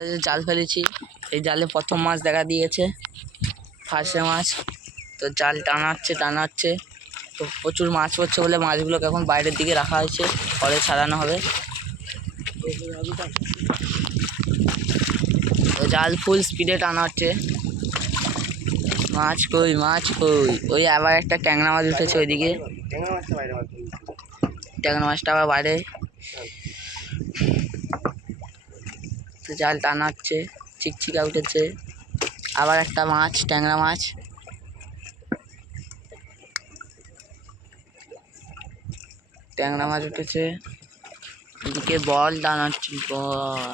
জাল ফেলেছি, এই জালে প্রথম মাছ দেখা দিয়েছে, ফার্স্টে মাছ। তো জাল টানাচ্ছে তো প্রচুর মাছ পড়ছে বলে মাছগুলোকে এখন বাইরের দিকে রাখা হয়েছে, পরে ছাড়ানো হবে। তো জাল ফুল স্পিডে টানা হচ্ছে। মাছ কই ওই আবার একটা ট্যাংরা মাছ উঠেছে ওইদিকে, ট্যাংরা মাছটা আবার বাইরে। তো জাল টানা হচ্ছে, চিকচিকা উঠেছে, আবার একটা মাছ, ট্যাংরা মাছ। ট্যাংরা মাছ উঠেছে, এদিকে বল টানাচ্ছি, বল।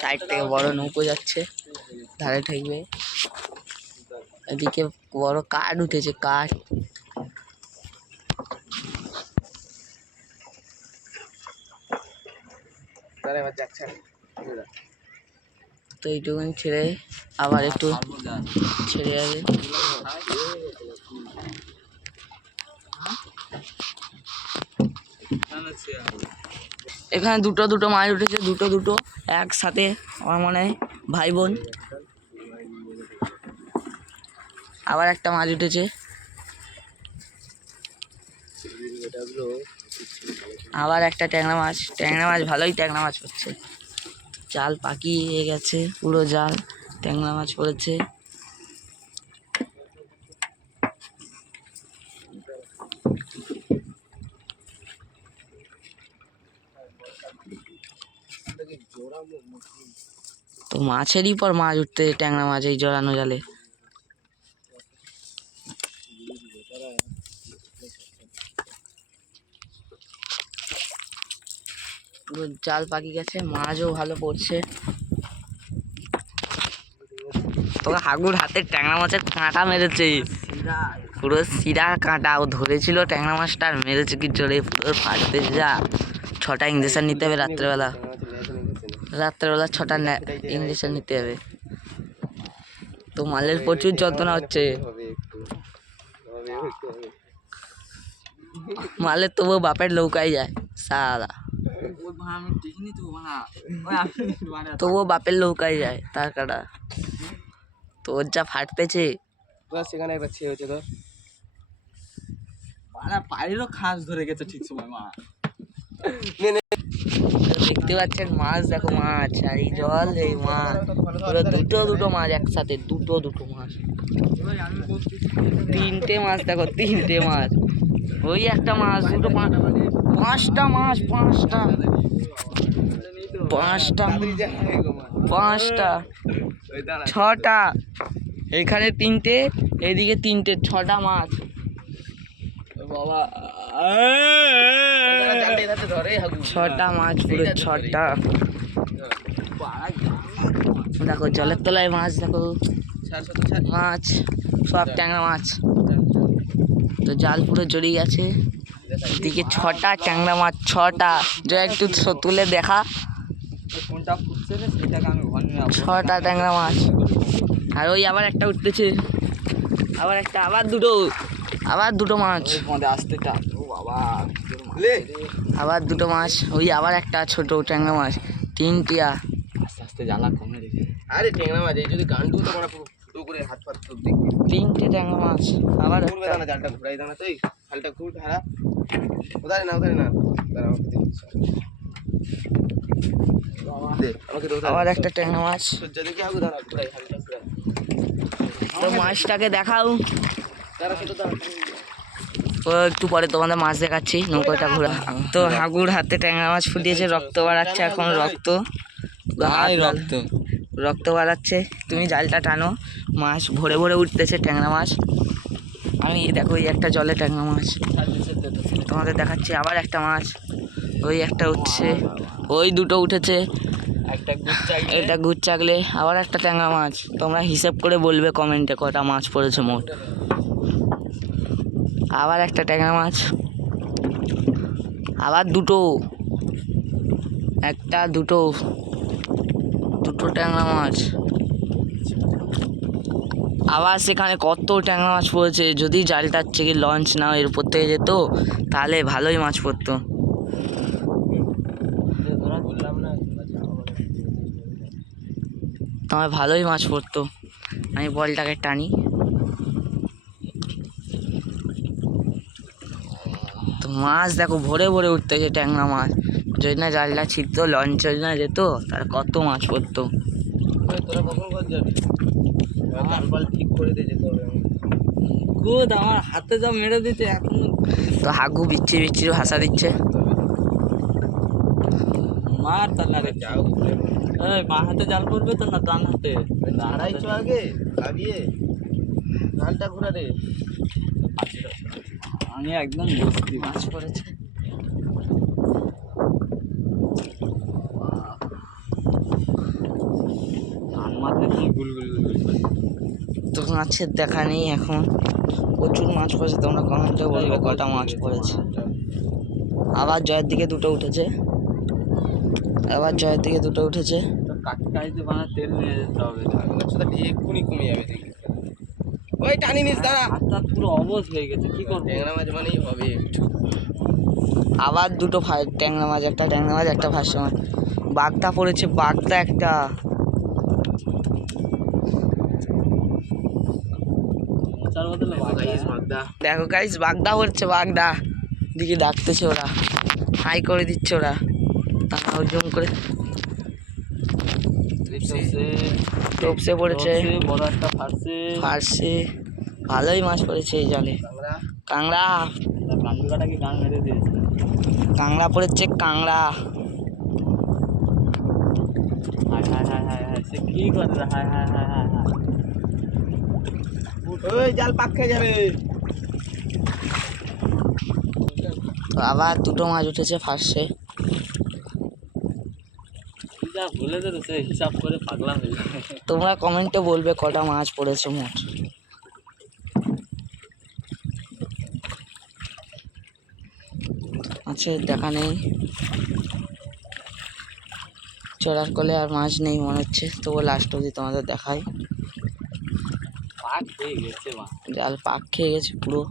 সাইড থেকে বড় নৌকো যাচ্ছে, ধারে ঠেকবে। এদিকে বড় কাঠ উঠেছে, কাঠ। তো এইটুকুনি ছেড়ে আবার একটু ছেড়ে যাবে। এখানে দুটো মাছ উঠেছে, দুটো একসাথে, আমার মনে হয় ভাই বোন। আবার একটা মাছ উঠেছে, আবার একটা ট্যাংরা মাছ ভালোই ট্যাংরা মাছ পড়ছে। জাল পাকিয়ে গেছে, পুরো জাল ট্যাংরা মাছ পড়েছে। তো মাছেরই পর মাছ উঠতে, ট্যাংরা মাছ এই জড়ানো জালে। পুরো জাল পাকি গেছে, মাছও ভালো পড়ছে। তোকে হাগুর হাতে ট্যাংরা মাছের কাঁটা মেরেছে, পুরো শিরা কাঁটা। ও ধরেছিল ট্যাংরা মাছটা, আর মেরেছে কি জোরে, পুরো ফাটতে। যা 6টা ইঞ্জেকশন নিতে হবে রাত্রেবেলা 6টা ইঞ্জেকশন নিতে হবে। তো মালের প্রচুর যন্ত্রণা হচ্ছে, মালের তবুও বাপের নৌকায় যায় সারা, তবুও বাপের নৌকায় যায় তার কাটা। তো ওর যা ফাটতেছে, সেখানে একবার ছেয়ে হচ্ছে, তোর পায়েরও খাস ধরে গেছে ঠিক সময়। মা দেখতে পাচ্ছেন মাছ, দেখো মাছ, আর এই জল, এই মাছ, পুরো দুটো মাছ একসাথে, দুটো মাছ, 3টে মাছ। দেখো 3টে মাছ, ওই একটা মাছ, দুটো, 5টা মাছ, 6টা, এখানে 3টে, এদিকে 3টে, 6টা মাছ। বাবা 6টা মাছ, পুরো 6টা। দেখো জলের তলায় মাছ, দেখো মাছ, সব ট্যাংরা মাছ। তো জাল পুরো জড়িয়ে গেছে, এদিকে 6টা ট্যাংরা মাছ, 6টা। যে একটু তুলে দেখা, 6টা ট্যাংরা মাছ। আর ওই আবার একটা উঠতেছে, আবার দুটো মাছ, আবার দুটো মাছ। ওই আবার একটা ছোট ট্যাংরা মাছ, 3টিয়া। আস্তে আস্তে জ্বালা কমে দেখে। আরে ট্যাংরা মাছ এই যদি গান্ডু তো মানে ফুটো করে হাত পাত সব দেখি। 3টে ট্যাংরা মাছ, আবার জালটা ঘুরাই দাও না, তুই খালটা ঘুর হারা। ওধারে না আবার একটা ট্যাংরা মাছ। দেখি আগে দাঁড়া, ঘুরাই হালটা ঘুরাই। তো মাছটাকে দেখাও, ও একটু পরে তোমাদের মাছ দেখাচ্ছি, নৌকাটা ঘোরা। তো হাগুর হাতে ট্যাংরা মাছ ফুটিয়েছে, রক্ত বাড়াচ্ছে এখন, রক্ত বাড়াচ্ছে। তুমি জালটা টানো, মাছ ভরে ভরে উঠতেছে ট্যাংরা মাছ। আমি দেখো ওই একটা জলে ট্যাংরা মাছ তোমাদের দেখাচ্ছি। আবার একটা মাছ, ওই একটা উঠছে, ওই দুটো উঠেছে, এটা গুচ্চাগলে। আবার একটা ট্যাংরা মাছ। তোমরা হিসেব করে বলবে কমেন্টে কটা মাছ পড়েছে মোট। আবার একটা ট্যাংরা মাছ, আবার দুটো ট্যাংরা মাছ, আবার সেখানে কত ট্যাংরা মাছ পড়েছে, যদি জালটা হচ্ছে কি লঞ্চ না এর উপর থেকে যেত তাহলে ভালোই মাছ পড়তো। বললাম না তোমার ভালোই মাছ পড়তো। আমি বলটাকে টানি, তো মাছ দেখো ভরে ভরে উঠতেছে ট্যাংরা মাছ। যদি না জালটা ছিটতো, লঞ্চ যদি না যেত, তাহলে কত মাছ পড়তো। তোরা কখন ঘর যাবি? জালপাল ঠিক করে দিয়ে যেতে হবে। গুড, আমার হাতে যা মেরে দিতে এখন। তো হাগু বিচ্ছি বিচ্ছি ভাষা দিচ্ছে। মার তাহলে আরে যাও ঘুরে এই বাঁ হাতে জাল পড়বে তো না ডান হাতে? দাঁড়াইছো আগে লাগিয়ে জালটা ঘুরা দে। আমি একদম বসতি মাছ পড়েছে। ডান মাথায় কি গুলগুল গুলগুল করে। তো মাছের দেখা নেই এখন, প্রচুর মাছ পড়েছে। তোমরা কমেন্টে বলবে কটা মাছ পড়েছে। আবার জয়ের দিকে দুটো উঠেছে, আবার জয়ের দিকে দুটো উঠেছে। তো কাকি কাকিতে বানা তেল নিয়ে যেতে হবে। সেটা এক্ষুনি কমে যাবে দেখি। ওই টানি নিস দাঁড়া। হাতটা পুরো অবশ হয়ে গেছে, কি করবো? ট্যাংরা মাছ মানেই হবে একটু। আবার দুটো ট্যাংরা মাছ, একটা ট্যাংরা মাছ একটা ভাসা মাছ। বাগদা পড়েছে, বাগদা একটা। মোচার বদলে গাইস বাগদা। দেখো গাইস, বাগদা পড়ছে, বাগদা দিকে ডাকতেছে ওরা, হাই করে দিচ্ছে ওরা। তারা ওজন করে টপসে পড়েছে, বড় একটা ফার্সে। ফার্সে ভালোই মাছ পড়েছে এই জালে। কাঁকড়া কাংড়া, কান্ডুকাটা কি গান মেরে দিয়েছে? কাংড়া পড়েছে, কাংড়া। হায় হায় হায় হায় হায়, সে কি করে? হায় হায় হায় হায় হায়। ওই জাল পাক খেয়ে যাবে। তো আবার দুটো মাছ উঠেছে ফার্সে। তুই যা বলে দে তো, সে হিসাব করে পাগলা হয়ে যাবে। তোমরা কমেন্টে বলবে কটা মাছ পড়েছে মোট। মাছের দেখা নেই, চড়ার কলে আর মাছ নেই মনে হচ্ছে। তবু লাস্ট অবধি তোমাদের দেখাই। পাক হয়ে গেছে মা। জাল পাক খেয়ে গেছে পুরো।